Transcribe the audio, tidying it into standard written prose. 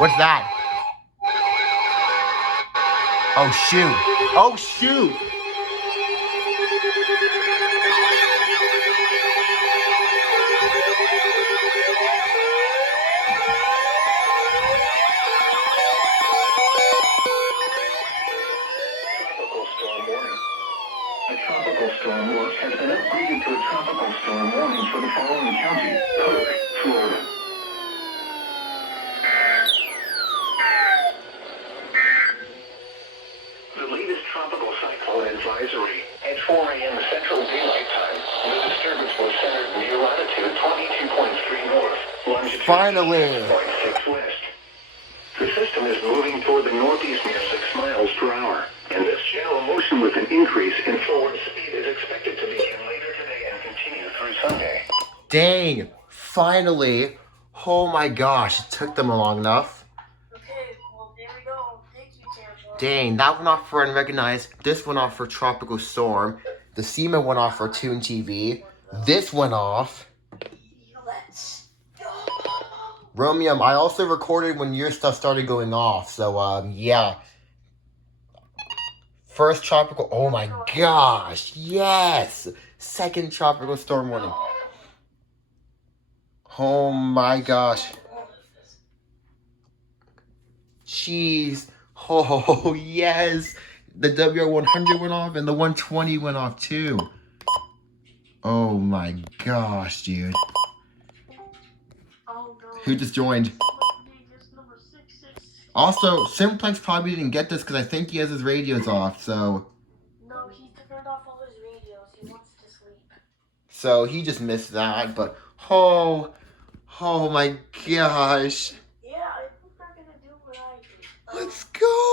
What's that? Oh, shoot. Oh, shoot. A tropical storm watch has been upgraded to a tropical storm warning for the following county: Polk, Florida. The latest tropical cyclone advisory at 4 a.m. Central Daylight Time. The disturbance was centered near latitude 22.3 north, longitude 6.6 west. The system is moving toward the northeast near 6 miles per hour, and this general motion with an increase in forward speed is expected to begin later today and continue through Sunday. Dang, finally. Oh my gosh, it took them long enough. Okay, well, there we go. Thank you, Tampa. Dang, that went off for unrecognized. This went off for tropical storm. The SEMA went off for Toon TV. This went off. Let's go. Romeo, I also recorded when your stuff started going off. So, yeah. First tropical. Oh my gosh. Yes. Second tropical storm warning. Oh my gosh. Jeez. Oh, yes. The WR100 went off and the 120 went off too. Oh my gosh, dude. Oh, no. Who just joined? Also, Simplex probably didn't get this because I think he has his radios off, so... No, he turned off all his radios. He wants to sleep. So, he just missed that, but... Oh my gosh. Yeah, I think they're gonna do what I do. Let's go!